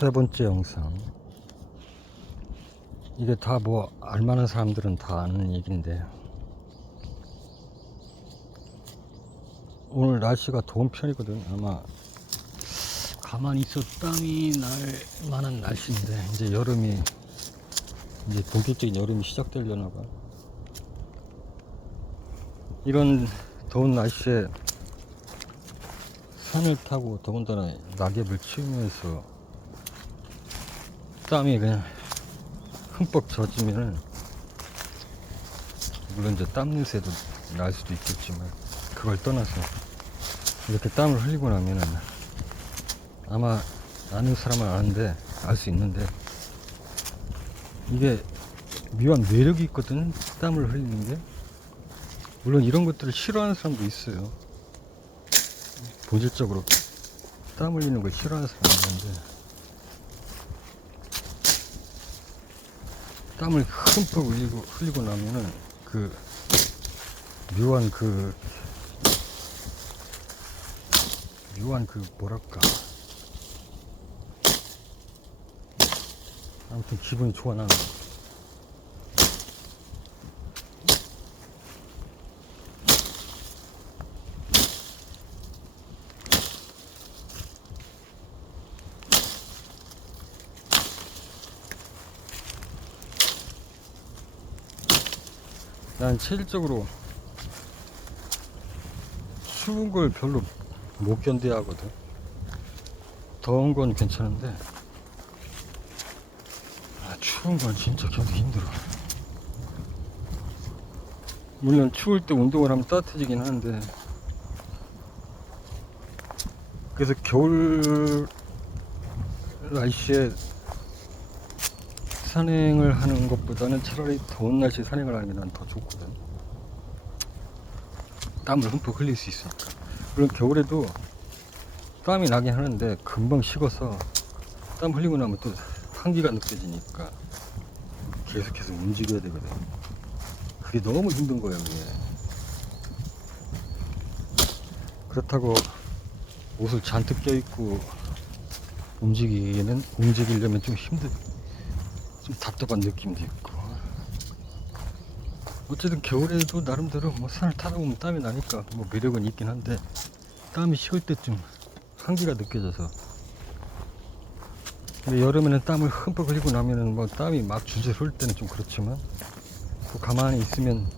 세 번째 영상. 이게 다 뭐 알만한 사람들은 다 아는 얘기인데, 오늘 날씨가 더운 편이거든. 아마 가만히 있어 땀이 날 만한 날씨인데, 이제 여름이, 이제 본격적인 여름이 시작되려나 봐. 이런 더운 날씨에 산을 타고 더군다나 낙엽을 치우면서 땀이 그냥 흠뻑 젖으면은, 물론 이제 땀 냄새도 날 수도 있겠지만, 그걸 떠나서 이렇게 땀을 흘리고 나면은, 아마 아는 사람은 아는데 알 수 있는데, 이게 묘한 매력이 있거든. 땀을 흘리는 게. 물론 이런 것들을 싫어하는 사람도 있어요. 본질적으로 땀 흘리는 걸 싫어하는 사람이 있는데, 땀을 흠뻑 흘리고 나면은 그 묘한 그 뭐랄까, 아무튼 기분이 좋아. 나는 난 체질적으로 추운 걸 별로 못 견뎌 하거든. 더운 건 괜찮은데, 추운 건 진짜 견디기 힘들어. 물론 추울 때 운동을 하면 따뜻해지긴 하는데, 그래서 겨울 날씨에 산행을 하는 것보다는 차라리 더운 날씨에 산행을 하는 게 난 더 좋거든. 땀을 흠뻑 흘릴 수 있으니까. 물론 겨울에도 땀이 나긴 하는데 금방 식어서, 땀 흘리고 나면 또 한기가 느껴지니까 계속해서 움직여야 되거든. 그게 너무 힘든 거야, 그게. 그렇다고 옷을 잔뜩 껴입고 움직이려면 좀 좀 답답한 느낌도 있고. 어쨌든 겨울에도 나름대로 뭐 산을 타다 보면 땀이 나니까 뭐 매력은 있긴 한데, 땀이 식을 때쯤 한기가 느껴져서. 근데 여름에는 땀을 흠뻑 흘리고 나면은 뭐 땀이 막 줄줄 흐를 때는 좀 그렇지만, 또 가만히 있으면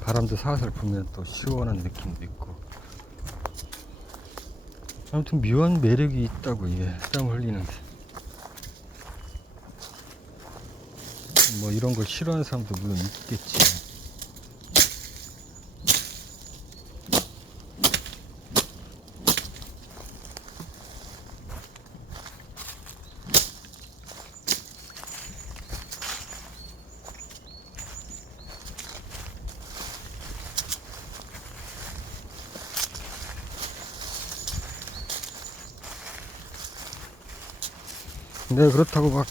바람도 살살 불면 또 시원한 느낌도 있고. 아무튼 묘한 매력이 있다고, 이게 땀 흘리는데. 뭐 이런 걸 싫어하는 사람도 물론 있겠지. 근데 그렇다고 막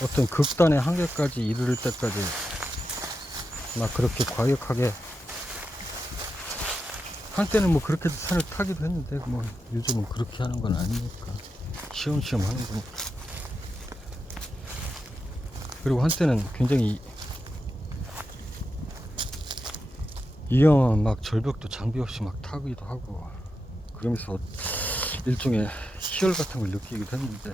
어떤 극단의 한계까지 이르를 때까지 막 그렇게 과격하게, 한때는 뭐 그렇게도 산을 타기도 했는데, 뭐 요즘은 그렇게 하는 건 아니니까 시험시험 하는 거니까. 그리고 한때는 굉장히 위험한 막 절벽도 장비 없이 막 타기도 하고, 그러면서 일종의 희열 같은 걸 느끼기도 했는데,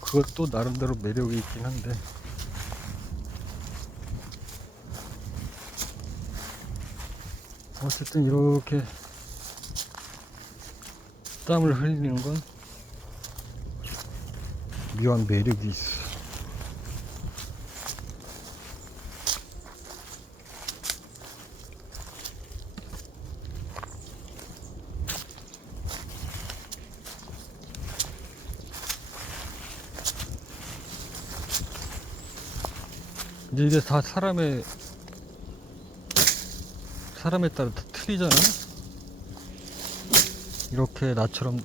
그것도 나름대로 매력이 있긴 한데, 어쨌든 이렇게 땀을 흘리는 건 묘한 매력이 있어. 이제 이게 다 사람에 따라 다 틀리잖아. 이렇게 나처럼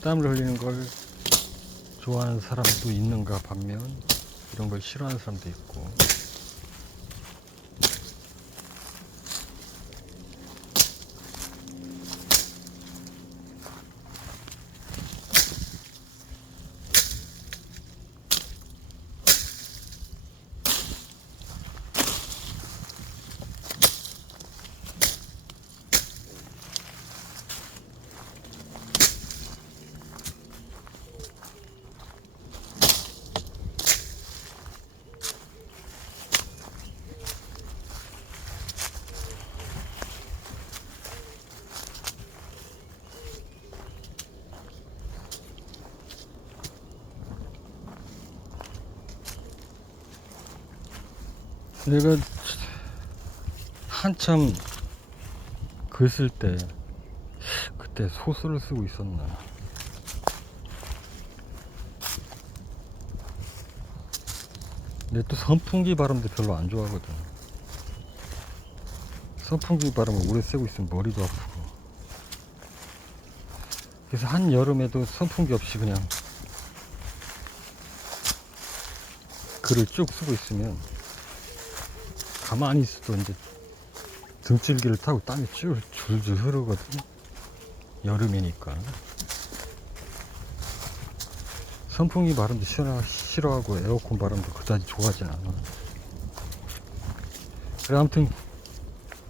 땀을 흘리는 걸 좋아하는 사람도 있는가 반면, 이런 걸 싫어하는 사람도 있고. 내가 한참 글 쓸 때 그때 소설을 쓰고 있었나. 근데 또 선풍기 바람도 별로 안 좋아하거든. 선풍기 바람을 오래 쐬고 있으면 머리도 아프고. 그래서 한 여름에도 선풍기 없이 그냥 글을 쭉 쓰고 있으면 가만히 있어도 이제 등줄기를 타고 땀이 줄줄 흐르거든. 여름이니까. 선풍기 바람도 싫어하고 에어컨 바람도 그다지 좋아하진 않아. 그래, 아무튼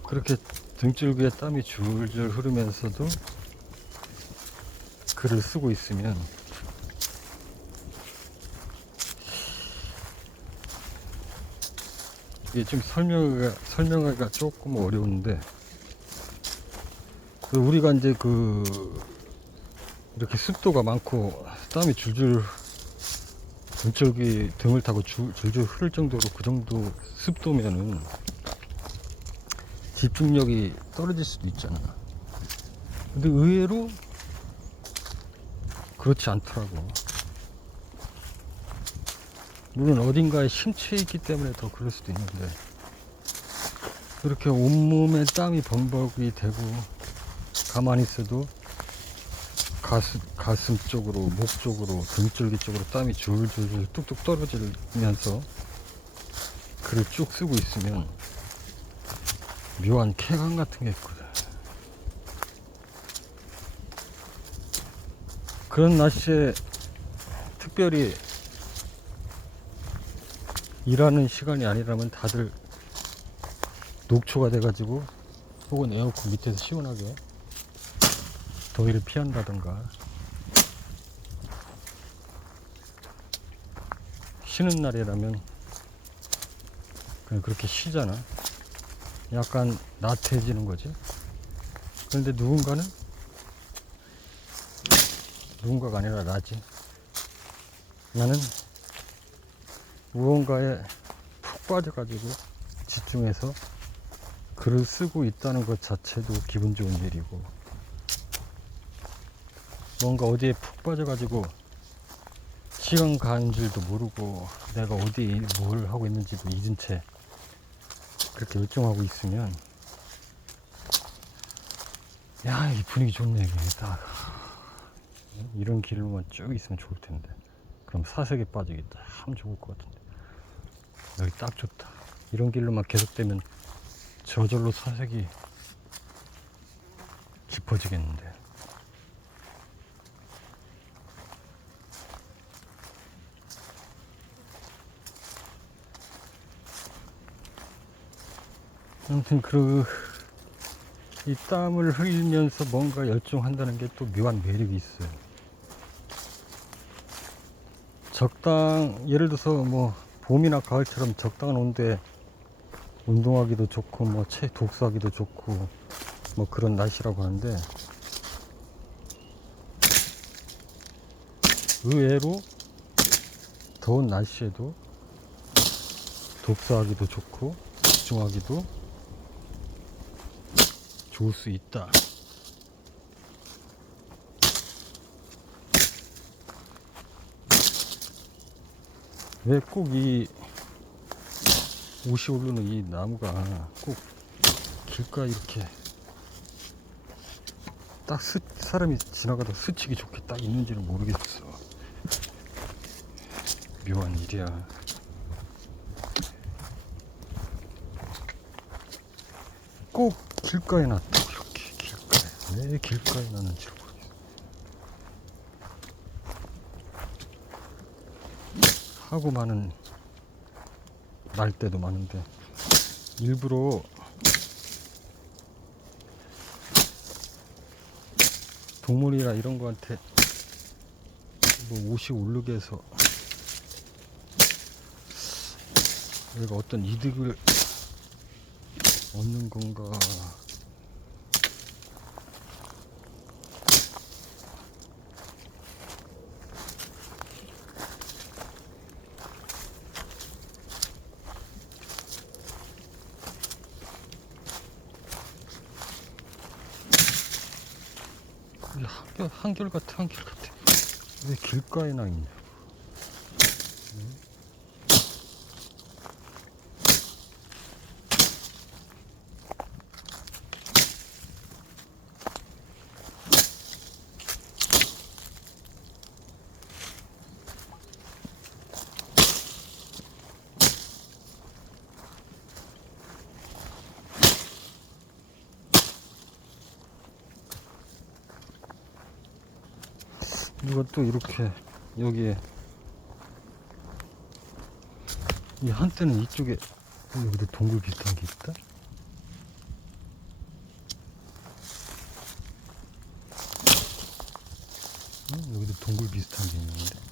그렇게 등줄기에 땀이 줄줄 흐르면서도 글을 쓰고 있으면 이게 좀 설명하기가 조금 어려운데, 우리가 이제 이렇게 습도가 많고 땀이 줄줄 등줄기 등을 타고 줄줄 흐를 정도로 그 정도 습도면은 집중력이 떨어질 수도 있잖아. 근데 의외로 그렇지 않더라고. 물론 어딘가에 심취해 있기 때문에 더 그럴 수도 있는데, 그렇게 온몸에 땀이 범벅이 되고 가만히 있어도 가슴 쪽으로, 목 쪽으로, 등줄기 쪽으로 땀이 줄줄 뚝뚝 떨어지면서 글을 쭉 쓰고 있으면 묘한 쾌감 같은 게 있거든. 그런 날씨에 특별히 일하는 시간이 아니라면 다들 녹초가 돼가지고 혹은 에어컨 밑에서 시원하게 더위를 피한다던가, 쉬는 날이라면 그냥 그렇게 쉬잖아. 약간 나태해지는 거지. 그런데 누군가가 아니라 나지. 나는 무언가에 푹 빠져가지고 집중해서 글을 쓰고 있다는 것 자체도 기분 좋은 일이고, 뭔가 어디에 푹 빠져가지고 시간 가는 줄도 모르고 내가 어디에 뭘 하고 있는지도 잊은 채 그렇게 열중하고 있으면, 야, 이 분위기 좋네. 이게 딱 이런 길로만 쭉 있으면 좋을 텐데. 그럼 사색에 빠지기 참 좋을 것 같은데. 여기 딱 좋다. 이런 길로만 계속되면 저절로 사색이 깊어지겠는데. 아무튼 이 땀을 흘리면서 뭔가 열중한다는 게 또 묘한 매력이 있어요. 예를 들어서 뭐 봄이나 가을처럼 적당한 온도에 운동하기도 좋고 뭐 책 독서하기도 좋고 뭐 그런 날씨라고 하는데, 의외로 더운 날씨에도 독서하기도 좋고 집중하기도 좋을 수 있다. 왜 꼭 이 옷이 오르는 이 나무가 꼭 길가에 이렇게 딱 사람이 지나가다 스치기 좋게 딱 있는지는 모르겠어. 묘한 일이야. 꼭 길가에 놨다. 이렇게 길가에. 왜 길가에 놨는지 모르겠어. 하고 많은 날 때도 많은데, 일부러 동물이나 이런 거한테 뭐 옷이 오르게 해서 얘가 어떤 이득을 얻는 건가. 이게 한결같아. 왜 길가에 나 있냐. 이것도 이렇게 여기에 이 한때는 이쪽에 여기도 동굴 비슷한 게 있다. 여기도 동굴 비슷한 게 있는데.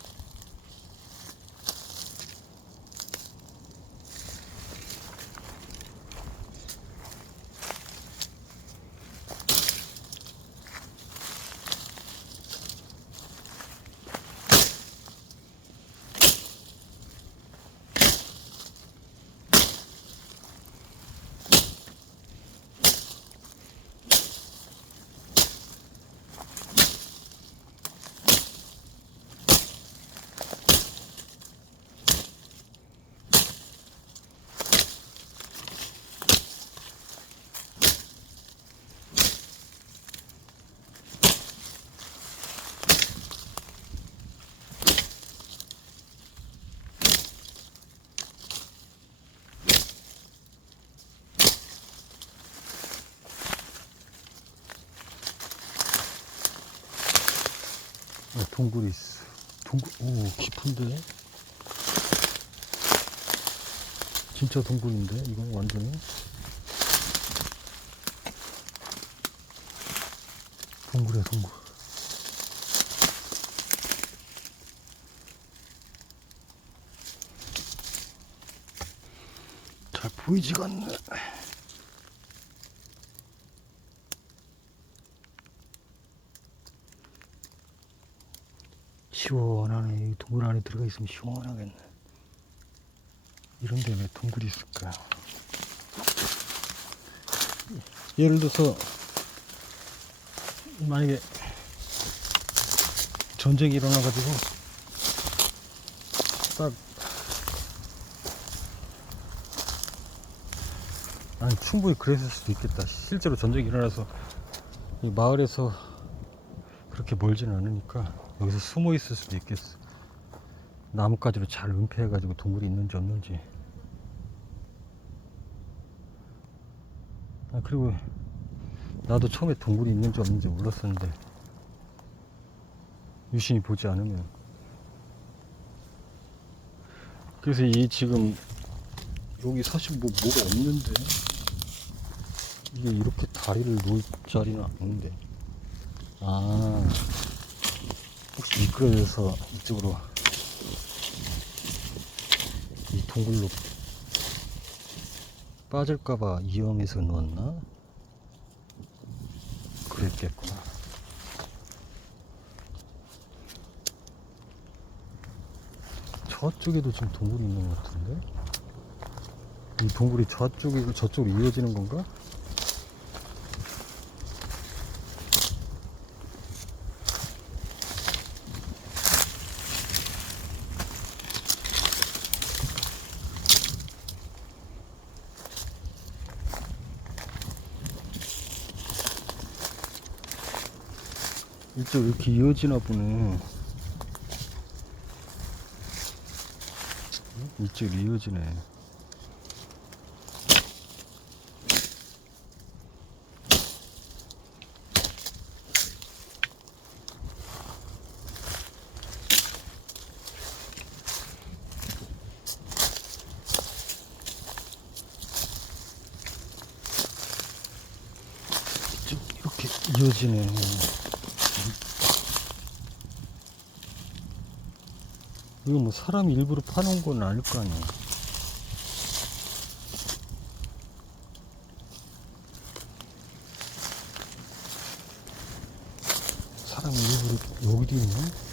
동굴이 있어. 오, 깊은데? 진짜 동굴인데? 이건 완전히? 동굴이야, 동굴. 잘 보이지가 않네. 시원하네. 이 동굴 안에 들어가 있으면 시원하겠네. 이런데 왜 동굴이 있을까? 예를 들어서 만약에 전쟁이 일어나가지고 딱 아니 충분히 그랬을 수도 있겠다. 실제로 전쟁이 일어나서 이 마을에서 그렇게 멀지는 않으니까 여기서 숨어 있을 수도 있겠어. 나뭇가지로 잘 은폐해가지고 동굴이 있는지 없는지. 아, 그리고 나도 처음에 동굴이 있는지 없는지 몰랐었는데 유심히 보지 않으면. 그래서 이 지금 여기 사실 뭐가 없는데 이게 이렇게 다리를 놓을 자리는 아닌데. 아, 혹시 미끄러져서 이쪽으로 이 동굴로 빠질까봐 이용해서 넣었나? 그랬겠구나. 저쪽에도 지금 동굴이 있는 것 같은데? 이 동굴이 저쪽이고 저쪽으로 이어지는 건가? 이쪽 이렇게 이어지나 보네. 이쪽으로 이어지네. 이쪽 이렇게 이어지네. 이거 뭐 사람이 일부러 파놓은 건 아닐 거 아니야. 사람이 일부러 여기도 있네?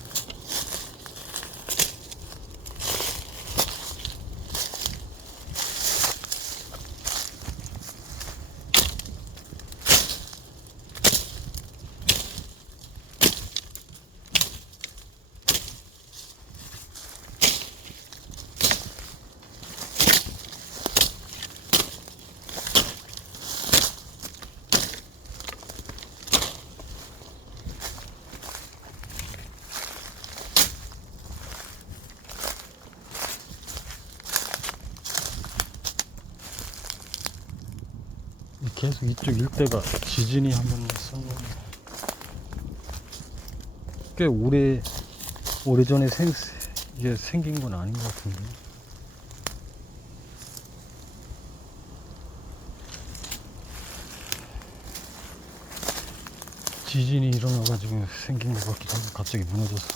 계속 이쪽 일대가 지진이 한번 있었는데 꽤 오래전에 이게 생긴 건 아닌 것 같은데. 지진이 일어나가지고 생긴 것 같기도 하고 갑자기 무너져서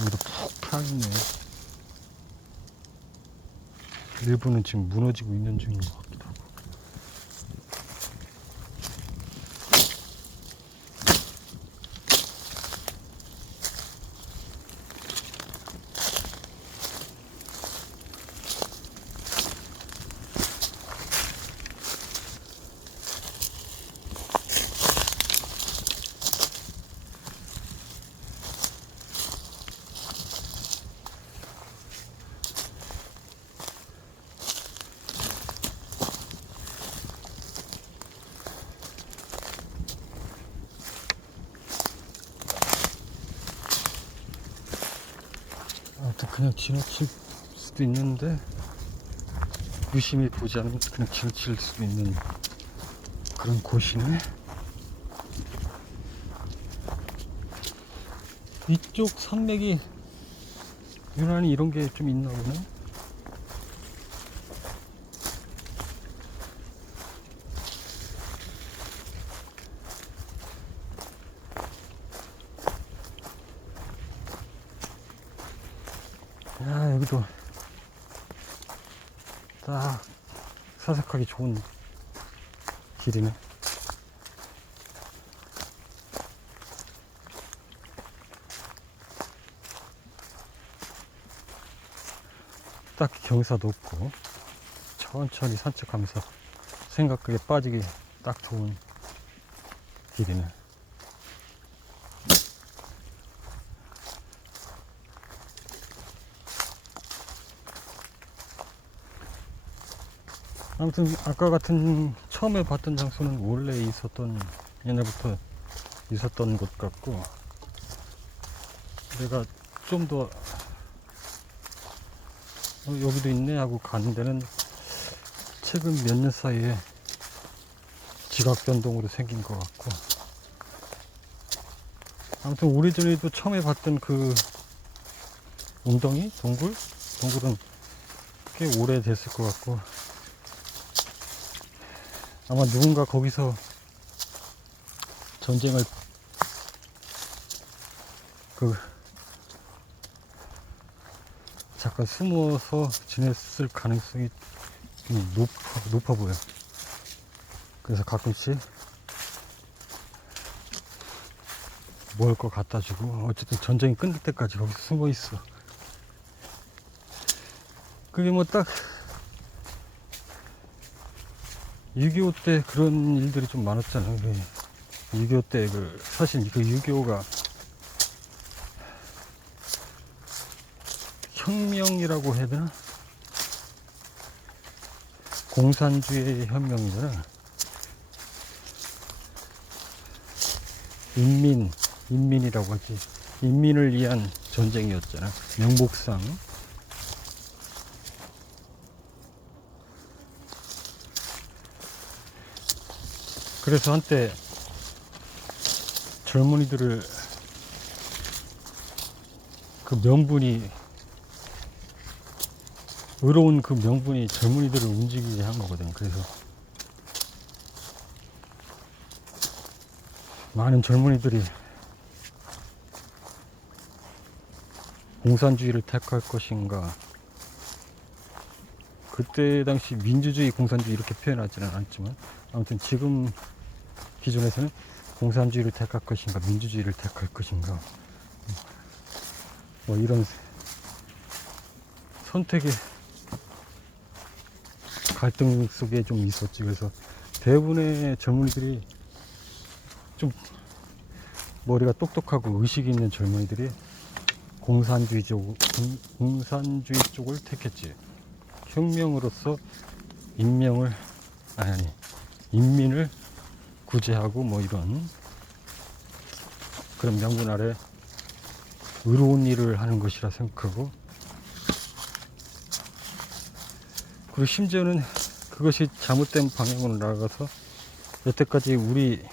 여기도 푹 파있네. 일부는 지금 무너지고 있는 중인 것 같기도 하고. 아무튼 그냥 지나칠 수도 있는데 유심히 보지 않으면 그냥 지나칠 수도 있는 그런 곳이네. 이쪽 산맥이 유난히 이런 게 좀 있나 보네. 야, 여기도 딱 사색하기 좋은 길이네. 딱 경사도 없고 천천히 산책하면서 생각하게 빠지기 딱 좋은 길이네. 아무튼 아까 같은 처음에 봤던 장소는 원래 옛날부터 있었던 곳 같고, 내가 좀 더 여기도 있네 하고 가는 데는 최근 몇 년 사이에 지각 변동으로 생긴 것 같고, 아무튼 오래전에도 처음에 봤던 그 웅덩이? 동굴은 꽤 오래됐을 것 같고, 아마 누군가 거기서 전쟁을 잠깐 숨어서 지냈을 가능성이 높아 보여. 그래서 가끔씩 먹을 거 갖다 주고, 어쨌든 전쟁이 끝날 때까지 거기서 숨어 있어. 그게 뭐 딱 6.25 때 그런 일들이 좀 많았잖아. 6.25 때 사실 그 6.25가 혁명이라고 해야 되나? 공산주의 혁명이잖아. 인민이라고 하지. 인민을 위한 전쟁이었잖아. 명목상. 그래서 한때 젊은이들을 의로운 그 명분이 젊은이들을 움직이게 한 거거든. 그래서 많은 젊은이들이 공산주의를 택할 것인가, 그때 당시 민주주의, 공산주의 이렇게 표현하지는 않지만, 아무튼 지금 기준에서는 공산주의를 택할 것인가, 민주주의를 택할 것인가, 뭐 이런 선택의 갈등 속에 좀 있었지. 그래서 대부분의 젊은이들이, 좀 머리가 똑똑하고 의식이 있는 젊은이들이 공산주의 쪽을 택했지. 혁명으로서 인민을 구제하고 뭐 이런 그런 명분 아래 의로운 일을 하는 것이라 생각하고, 그리고 심지어는 그것이 잘못된 방향으로 나아가서 여태까지 우리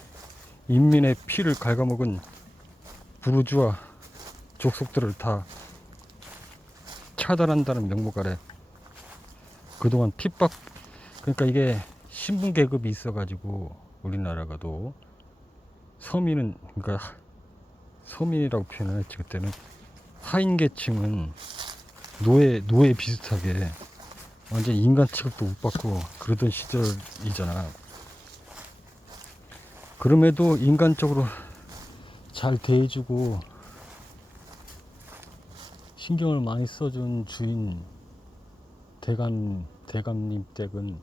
인민의 피를 갉아먹은 부르주아 족속들을 다 차단한다는 명목 아래 그동안 핍박, 그러니까 이게 신분 계급이 있어가지고 우리나라가도 서민은, 그러니까 서민이라고 표현을 했지 그때는. 하인 계층은 노예 비슷하게 완전 인간 취급도 못 받고 그러던 시절이잖아. 그럼에도 인간적으로 잘 대해주고 신경을 많이 써준 주인 대감님 댁은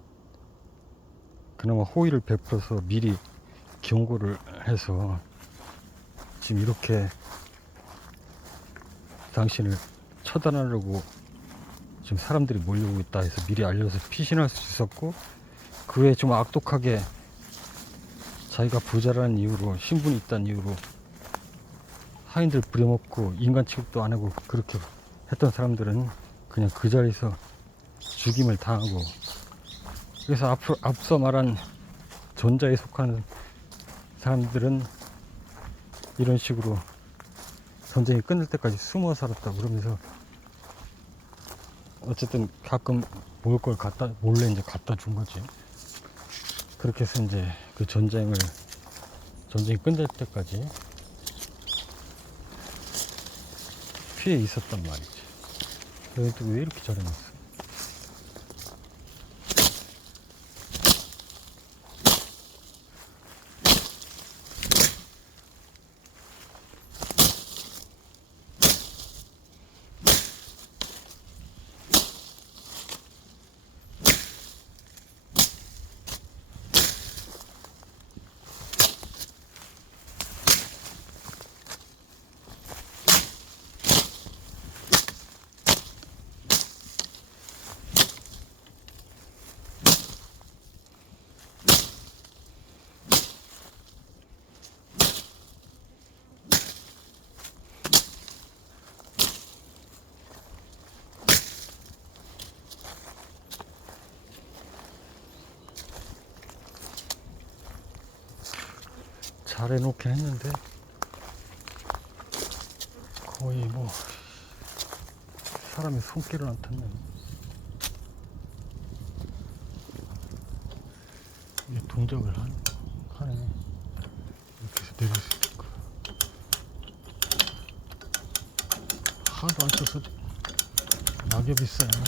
그나마 호의를 베풀어서 미리 경고를 해서 지금 이렇게 당신을 처단하려고 지금 사람들이 몰려오고 있다 해서 미리 알려서 피신할 수 있었고, 그 외에 좀 악독하게 자기가 부자라는 이유로, 신분이 있다는 이유로 하인들 부려먹고 인간 취급도 안 하고 그렇게 했던 사람들은 그냥 그 자리에서 죽임을 당하고, 그래서 앞서 말한 전자에 속하는 사람들은 이런 식으로 전쟁이 끝날 때까지 숨어 살았다 그러면서 어쨌든 가끔 먹을 걸 몰래 이제 갖다 준 거지. 그렇게 해서 이제 그 전쟁이 끝날 때까지 피해 있었단 말이지. 여기 왜 이렇게 잘해놨어? 잘 해놓긴 했는데 거의 뭐 사람이 손길을 안 탔네. 이게 동작을 하네. 이렇게 해서 내릴 수 있고. 하도 안 써서 낙엽이 쌓이면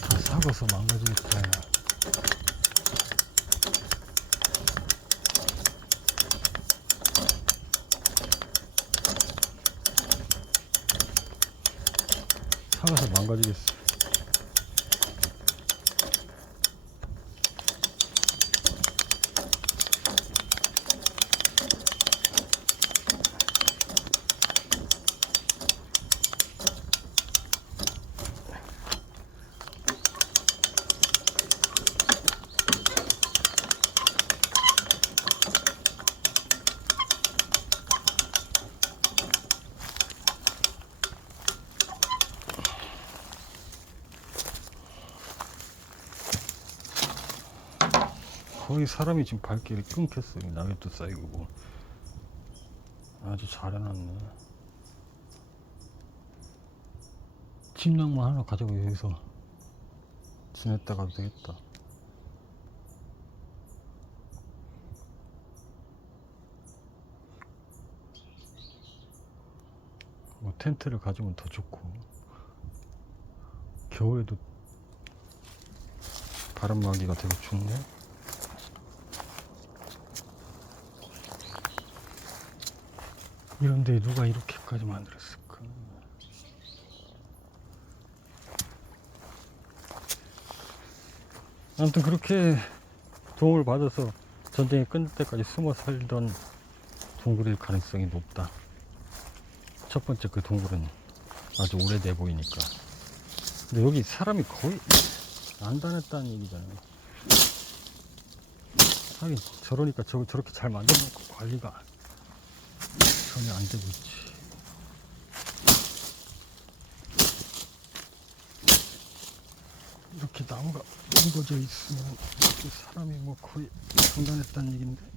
다 삭아서 망가지겠다. 삭아서 망가지겠어. 거의 사람이 지금 발길이 끊겼어. 낙엽도 쌓이고 뭐. 아주 잘 해놨네. 침낭만 하나 가져가 여기서 지냈다 가도 되겠다. 뭐 텐트를 가지면 더 좋고, 겨울에도 바람 막이가 되게 좋네. 이런데 누가 이렇게까지 만들었을까? 아무튼 그렇게 도움을 받아서 전쟁이 끝날 때까지 숨어 살던 동굴일 가능성이 높다. 첫 번째, 그 동굴은 아주 오래돼 보이니까. 근데 여기 사람이 거의 안 다녔다는 얘기잖아요. 하긴 저러니까 저렇게 잘 만들어놓고 관리가 전혀 안 되고 있지. 이렇게 나무가 뭉거져 있으면 이렇게 사람이 뭐 거의 중단했다는 얘긴데.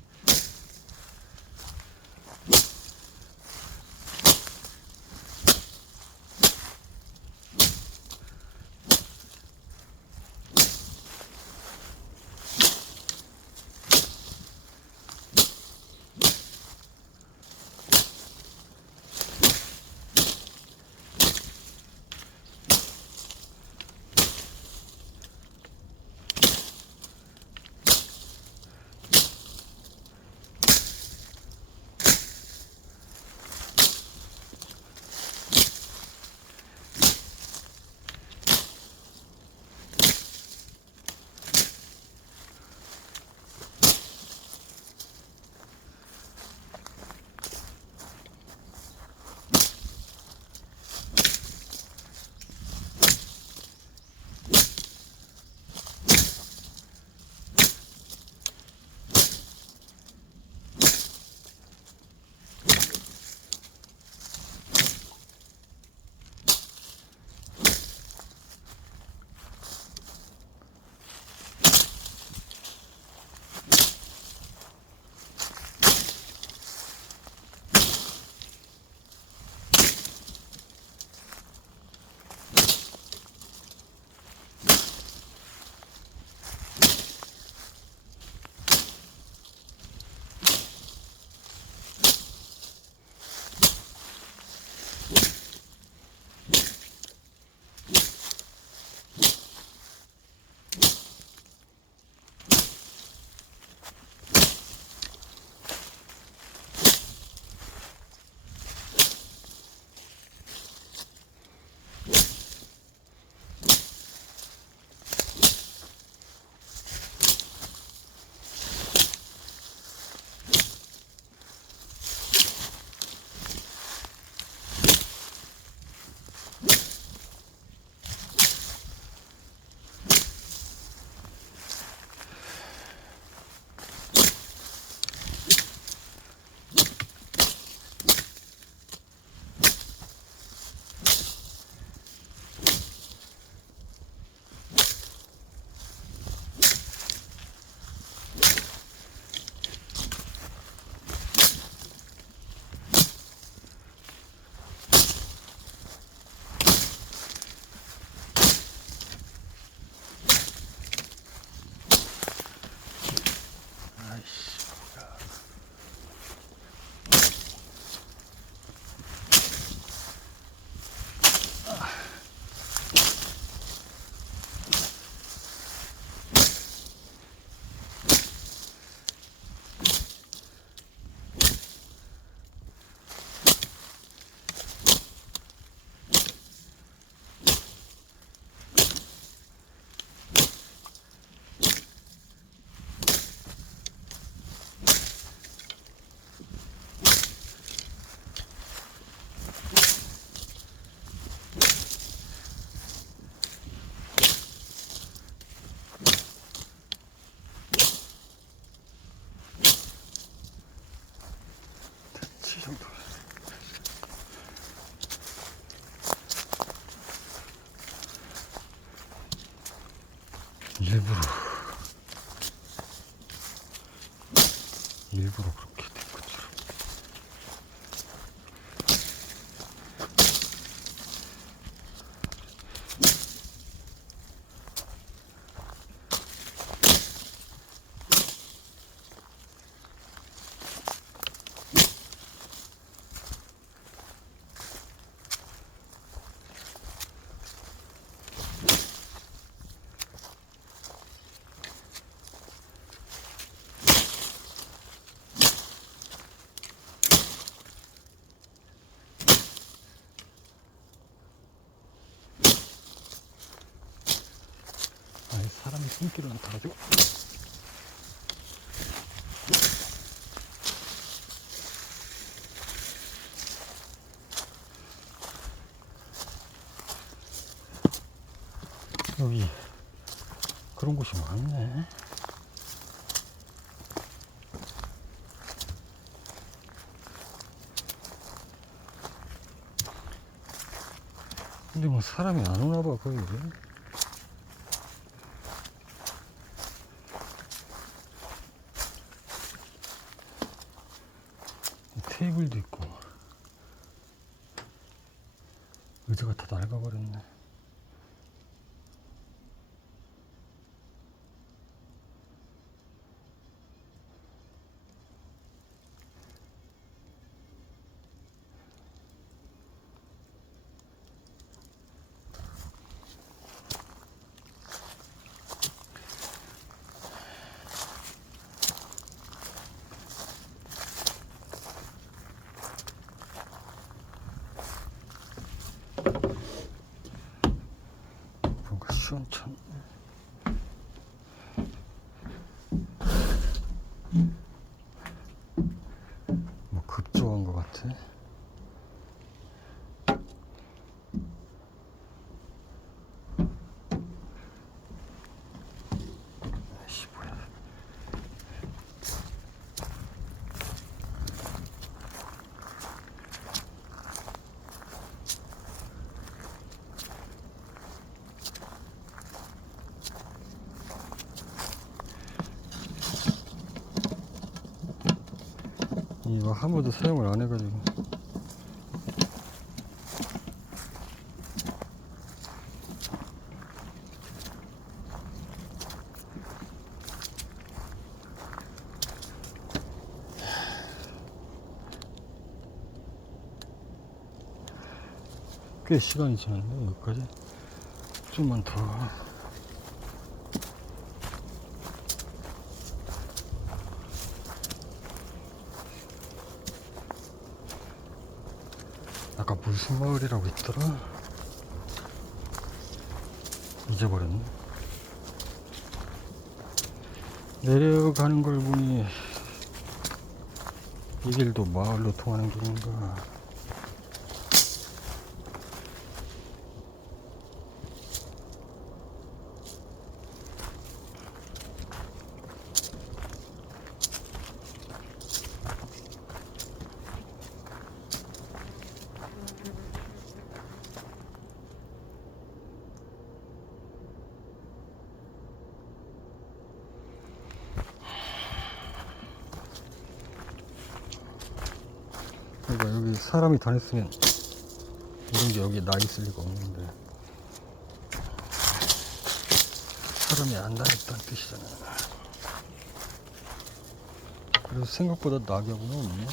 일부러 그렇게 된 것처럼. 아니, 사람이 숨기를 안 타가지고. 여기 그런 곳이 많네. 근데 뭐 사람이 안 오나 봐, 거기. 테이블도 있고 의자가 다 낡아버렸네. 뭔가 시원찮. 뭐 급조한 것 같아. 아이씨 뭐야. 이거 한 번도 사용을 안 해가지고. 꽤 시간이 지났네. 여기까지 좀만 더. 아까 무슨 마을이라고 했더라? 잊어버렸네. 내려가는 걸 보니 이 길도 마을로 통하는 길인가. 그러니까 여기 사람이 다녔으면 이런 게 여기 나 있을 리가 없는데 사람이 안 다녔다는 뜻이잖아. 그래서 생각보다 낙엽은 없네.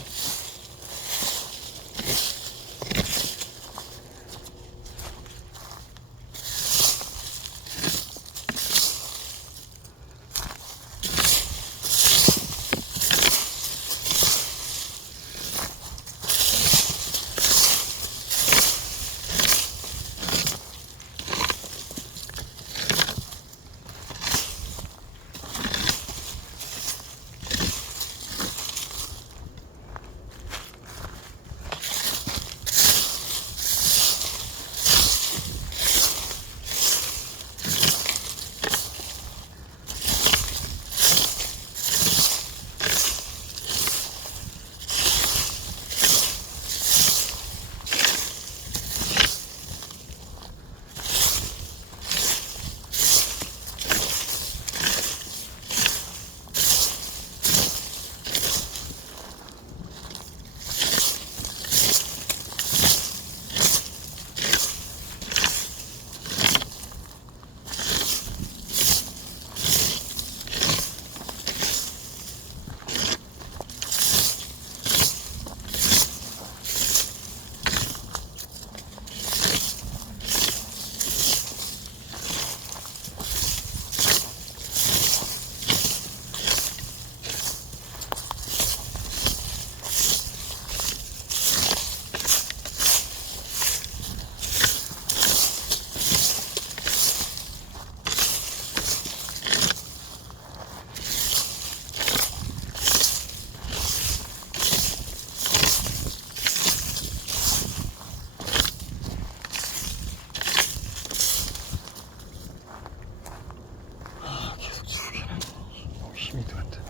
힘이 들었다.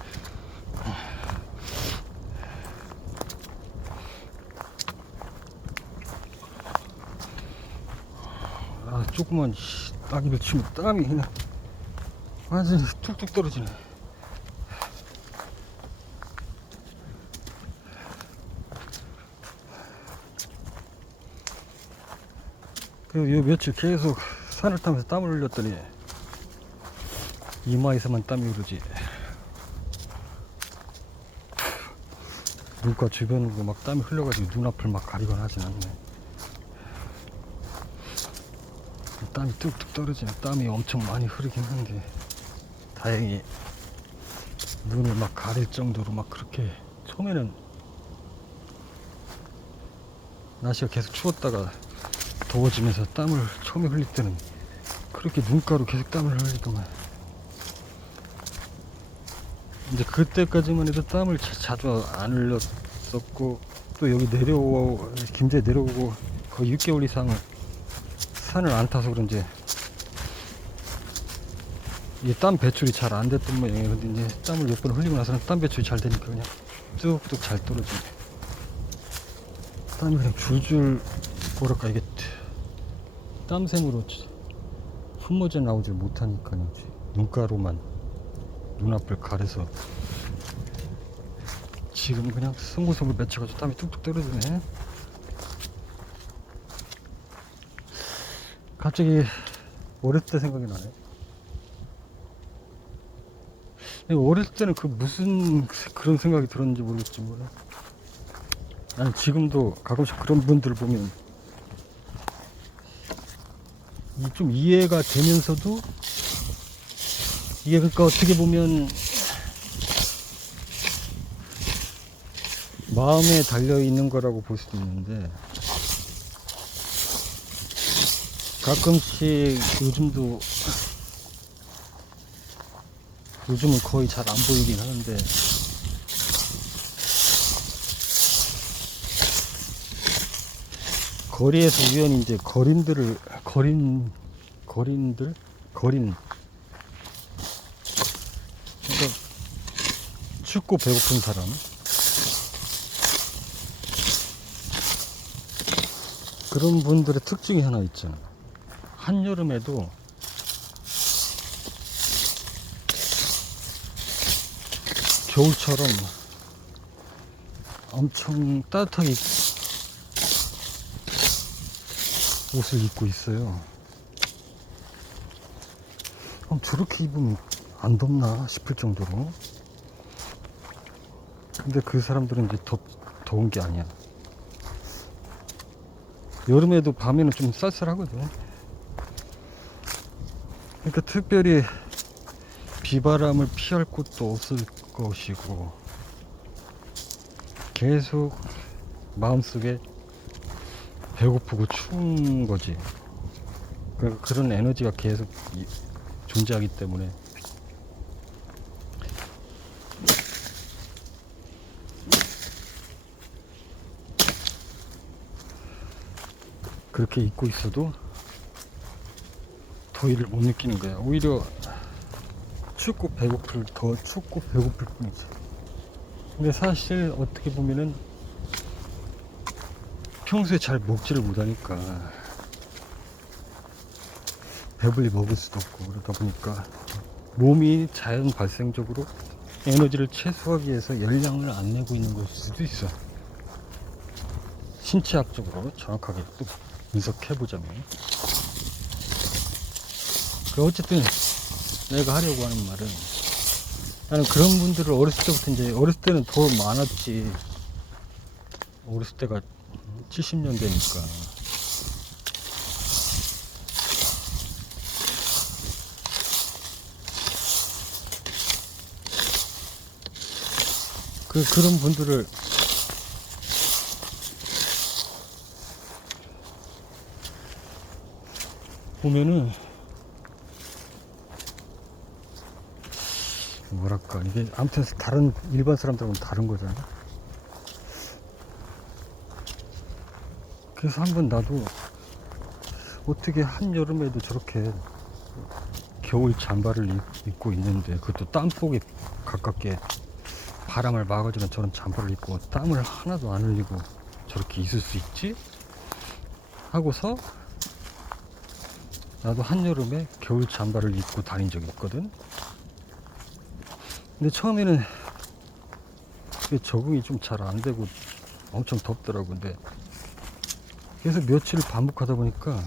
아, 조그만 따기를 치면 땀이 그냥 완전히 툭툭 떨어지네. 그리고 요 며칠 계속 산을 타면서 땀을 흘렸더니 이마에서만 땀이 흐르지. 눈가 주변으로 막 땀이 흘려가지고 눈앞을 막 가리거나 하진 않네. 땀이 뚝뚝 떨어지네. 땀이 엄청 많이 흐르긴 한데 다행히 눈을 막 가릴 정도로 막 그렇게. 처음에는 날씨가 계속 추웠다가 더워지면서 땀을 처음에 흘릴 때는 그렇게 눈가로 계속 땀을 흘리더만, 이제 그때까지만 해도 땀을 자주 안 흘렸었고, 또 여기 김제에 내려오고 거의 6개월 이상을 산을 안 타서 그런지 이게 땀 배출이 잘 안 됐던 모양이에요. 근데 이제 땀을 몇 번 흘리고 나서는 땀 배출이 잘 되니까 그냥 뚝뚝 잘 떨어지네. 땀이 그냥 줄줄, 뭐랄까, 이게 땀샘으로 흠모져 나오질 못하니까요. 눈가로만 눈앞을 가려서 지금 그냥 송글송글 맺혀가지고 땀이 뚝뚝 떨어지네. 갑자기 어렸을 때 생각이 나네. 어렸을 때는 무슨 그런 생각이 들었는지 모르겠지 뭐라. 나는 지금도 가끔씩 그런 분들을 보면 좀 이해가 되면서도, 이게 그러니까 어떻게 보면 마음에 달려 있는 거라고 볼 수도 있는데, 가끔씩 요즘은 거의 잘 안 보이긴 하는데, 거리에서 우연히 이제 거린들 그러니까 춥고 배고픈 사람, 그런 분들의 특징이 하나 있잖아. 한여름에도 겨울처럼 엄청 따뜻하게 옷을 입고 있어요. 저렇게 입으면 안 덥나 싶을 정도로. 근데 그 사람들은 이제 더운 게 아니야. 여름에도 밤에는 좀 쌀쌀하거든. 그러니까 특별히 비바람을 피할 곳도 없을 것이고, 계속 마음속에 배고프고 추운 거지. 그런 에너지가 계속 존재하기 때문에 그렇게 입고 있어도 더위를 못 느끼는 거야. 오히려 더 춥고 배고플 뿐이지. 근데 사실 어떻게 보면은 평소에 잘 먹지를 못하니까 배불리 먹을 수도 없고, 그러다 보니까 몸이 자연 발생적으로 에너지를 최소화하기 위해서 열량을 안 내고 있는 것일 수도 있어. 신체학적으로 정확하게 또 분석해보자면. 어쨌든 내가 하려고 하는 말은, 나는 그런 분들을 어렸을 때부터, 이제 어렸을 때는 더 많았지. 어렸을 때가 70년대니까. 그런 분들을 보면은 뭐랄까, 이게 아무튼 다른 일반 사람들하고는 다른 거잖아. 그래서 한번 나도 어떻게 한여름에도 저렇게 겨울 잠바를 입고 있는데, 그것도 땀복에 가깝게 바람을 막아주는 저런 잠바를 입고 땀을 하나도 안 흘리고 저렇게 있을 수 있지? 하고서 나도 한여름에 겨울 잠바를 입고 다닌 적이 있거든. 근데 처음에는 적응이 좀 잘 안 되고 엄청 덥더라고. 근데 계속 며칠을 반복하다 보니까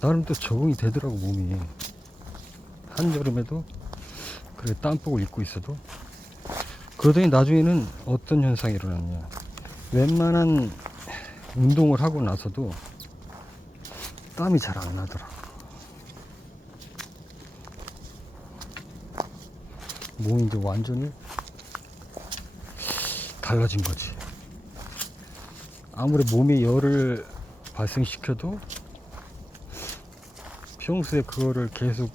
나름 또 적응이 되더라고 몸이. 한여름에도 그래 땀복을 입고 있어도. 그러더니 나중에는 어떤 현상이 일어났냐, 웬만한 운동을 하고 나서도 땀이 잘 안 나더라. 몸이 이제 완전히 달라진 거지. 아무리 몸에 열을 발생시켜도 평소에 그거를 계속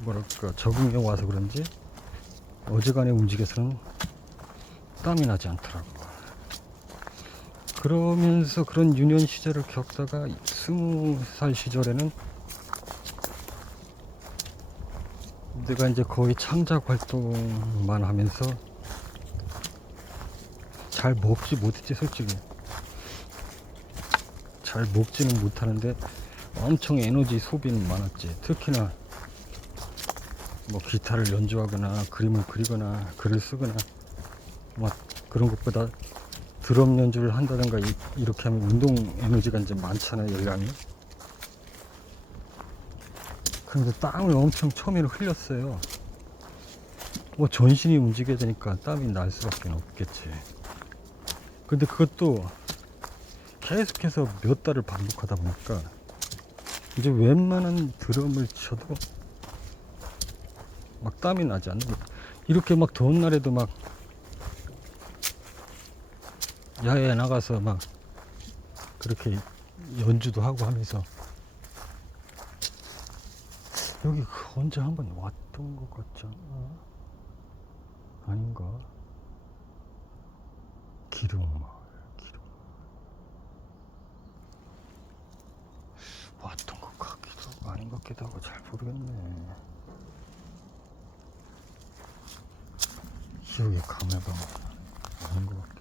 뭐랄까 적응해 와서 그런지 어지간해 움직여서는 땀이 나지 않더라고. 그러면서 그런 유년 시절을 겪다가 20살 시절에는 내가 이제 거의 창작 활동만 하면서 잘 먹지 못했지. 솔직히 잘 먹지는 못하는데 엄청 에너지 소비는 많았지. 특히나 뭐 기타를 연주하거나 그림을 그리거나 글을 쓰거나 막 그런 것보다 드럼 연주를 한다든가 이렇게 하면 운동 에너지가 이제 많잖아요, 열량이. 그런데 땀을 엄청 처음에는 흘렸어요. 뭐 전신이 움직여야 되니까 땀이 날 수밖에 없겠지. 근데 그것도 계속해서 몇 달을 반복하다 보니까 이제 웬만한 드럼을 쳐도 막 땀이 나지 않는 거야. 이렇게 막 더운 날에도 막 야외에 나가서 막 그렇게 연주도 하고 하면서, 여기 언제 한번 왔던 것 같지 않아? 아닌가? 기룡마을. 왔던 것 같기도 하고 아닌 것 같기도 하고 잘 모르겠네. 기억이 가물가물.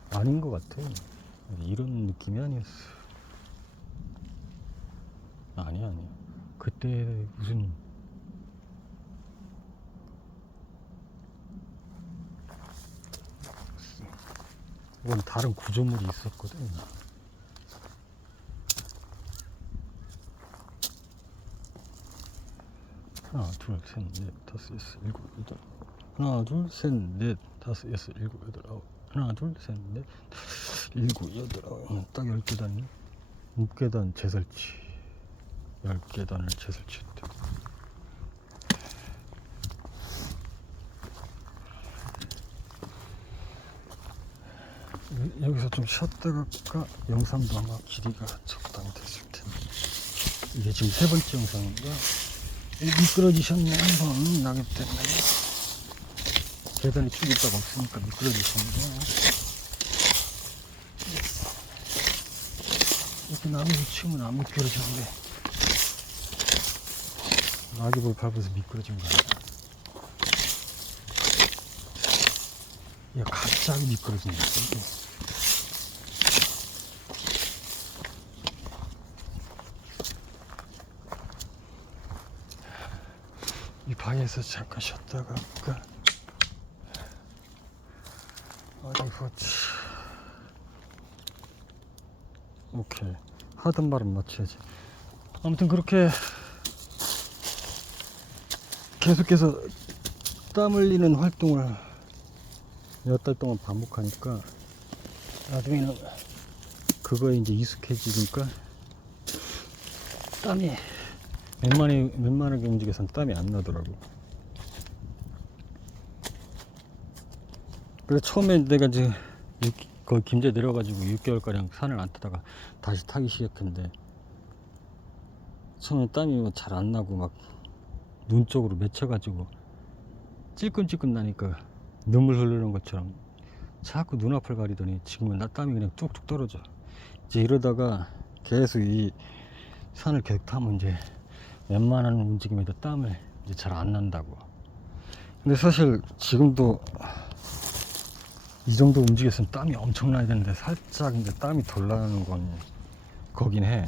아닌 것 같아. 이런 느낌이 아니었어. 아니야. 그때 무슨 뭔 다른 구조물이 있었거든. 하나, 둘, 셋, 넷, 다섯, 여섯, 일곱, 여덟. 하나, 둘, 셋, 넷, 다섯, 여섯, 일곱, 여덟, 아홉. 하나, 둘, 셋, 넷, 일곱, 여덟, 아홉. 딱 10계단이. 6계단 재설치. 10계단을 재설치했대. 여기서 좀 쉬었다가 영상도 아마 길이가 적당히 됐을 텐데. 이게 지금 3번째 영상인가? 미끄러지셨네. 한번 나기 때문에 계단이 쭉 있다가 없으니까 미끄러지셨네. 이렇게 나무를 치면 안 미끄러지는데 낙엽을 밟아서 미끄러진 거 아니야. 야, 갑자기 미끄러진 거야 이게. 이 바위에서 잠깐 쉬었다가 어디 보지. 오케이, 하던 말은 맞춰야지. 아무튼 그렇게 계속해서 땀 흘리는 활동을 몇 달 동안 반복하니까 나중에는 그거에 이제 익숙해지니까 땀이 웬만하게 움직여서는 땀이 안 나더라고. 그래서 처음에 내가 이제 거기 김제 내려가지고 6개월가량 산을 안 타다가 다시 타기 시작했는데, 처음에 땀이 잘 안 나고 막 눈 쪽으로 맺혀가지고 찔끔찔끔 나니까 눈물 흐르는 것처럼 자꾸 눈앞을 가리더니 지금은 땀이 그냥 뚝뚝 떨어져. 이제 이러다가 계속 이 산을 계속 타면 이제 웬만한 움직임에도 땀을 이제 잘 안 난다고. 근데 사실 지금도 이 정도 움직였으면 땀이 엄청나야 되는데 살짝 이제 땀이 덜 나는 건 거긴 해.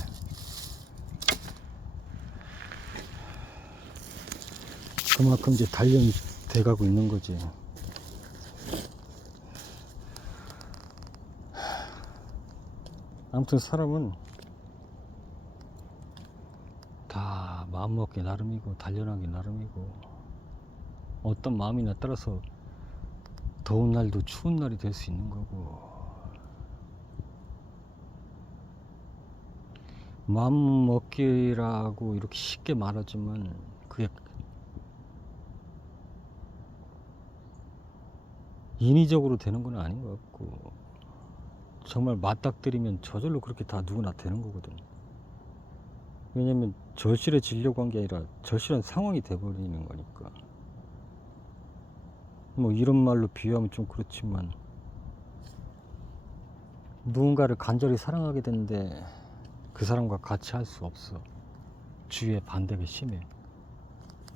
그만큼 이제 단련이 돼가고 있는 거지. 아무튼 사람은 마음 먹기 나름이고 단련하기 나름이고, 어떤 마음이나 따라서 더운 날도 추운 날이 될 수 있는 거고, 마음 먹기라고 이렇게 쉽게 말하지만 그게 인위적으로 되는 건 아닌 것 같고, 정말 맞닥뜨리면 저절로 그렇게 다 누구나 되는 거거든. 왜냐면 절실해지려고 한 게 아니라 절실한 상황이 돼버리는 거니까. 뭐 이런 말로 비유하면 좀 그렇지만, 누군가를 간절히 사랑하게 되는데 그 사람과 같이 할 수 없어. 주위의 반대가 심해.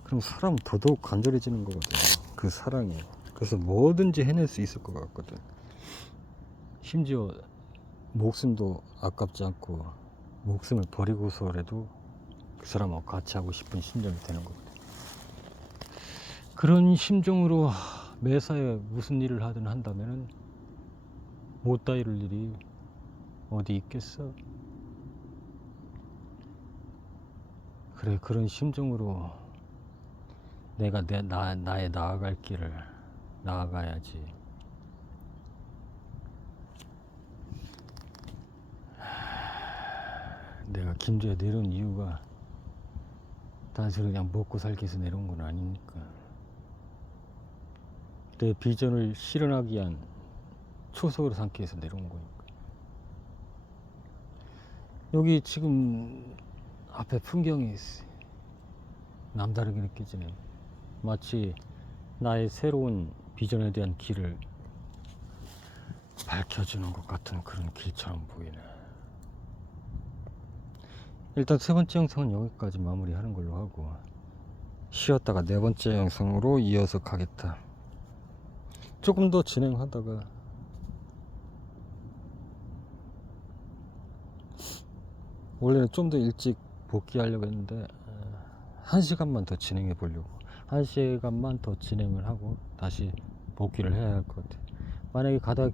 그럼 사람은 더더욱 간절해지는 거거든, 그 사랑이. 그래서 뭐든지 해낼 수 있을 것 같거든. 심지어 목숨도 아깝지 않고 목숨을 버리고서라도 그 사람하고 같이 하고 싶은 심정이 되는 거거든. 그런 심정으로 매사에 무슨 일을 하든 한다면은 못다 이룰 일이 어디 있겠어. 그래, 그런 심정으로 내가 나의 나아갈 길을 나아가야지. 내가 김제에 내려온 이유가 단순히 그냥 먹고 살기 위해서 내려온 건 아니니까. 내 비전을 실현하기 위한 초석으로 삼기 위해서 내려온 거니까. 여기 지금 앞에 풍경이 남다르게 느껴지네. 마치 나의 새로운 비전에 대한 길을 밝혀주는 것 같은 그런 길처럼 보이네. 일단 세 번째 영상은 여기까지 마무리하는 걸로 하고, 쉬었다가 네 번째 영상으로 이어서 가겠다. 조금 더 진행하다가 원래는 좀 더 일찍 복귀하려고 했는데 1시간만 더 진행해 보려고. 1시간만 더 진행을 하고 다시 복귀를 해야 할 것 같아. 만약에 가다가 이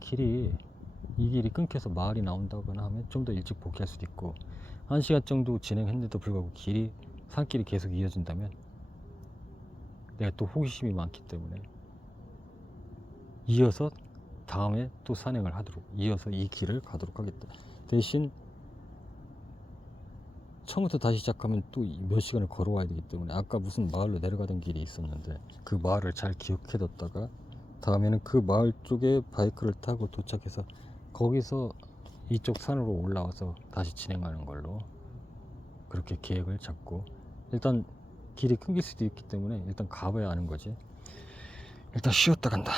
길이 끊겨서 마을이 나온다거나 하면 좀 더 일찍 복귀할 수도 있고, 1시간 정도 진행했는데도 불구하고 산길이 계속 이어진다면 내가 또 호기심이 많기 때문에 이어서 다음에 또 산행을 하도록, 이어서 이 길을 가도록 하겠다. 대신 처음부터 다시 시작하면 또 몇 시간을 걸어와야 되기 때문에, 아까 무슨 마을로 내려가던 길이 있었는데 그 마을을 잘 기억해뒀다가 다음에는 그 마을 쪽에 바이크를 타고 도착해서 거기서 이쪽 산으로 올라와서 다시 진행하는 걸로 그렇게 계획을 잡고, 일단 길이 끊길 수도 있기 때문에 일단 가봐야 하는 거지. 일단 쉬었다 간다.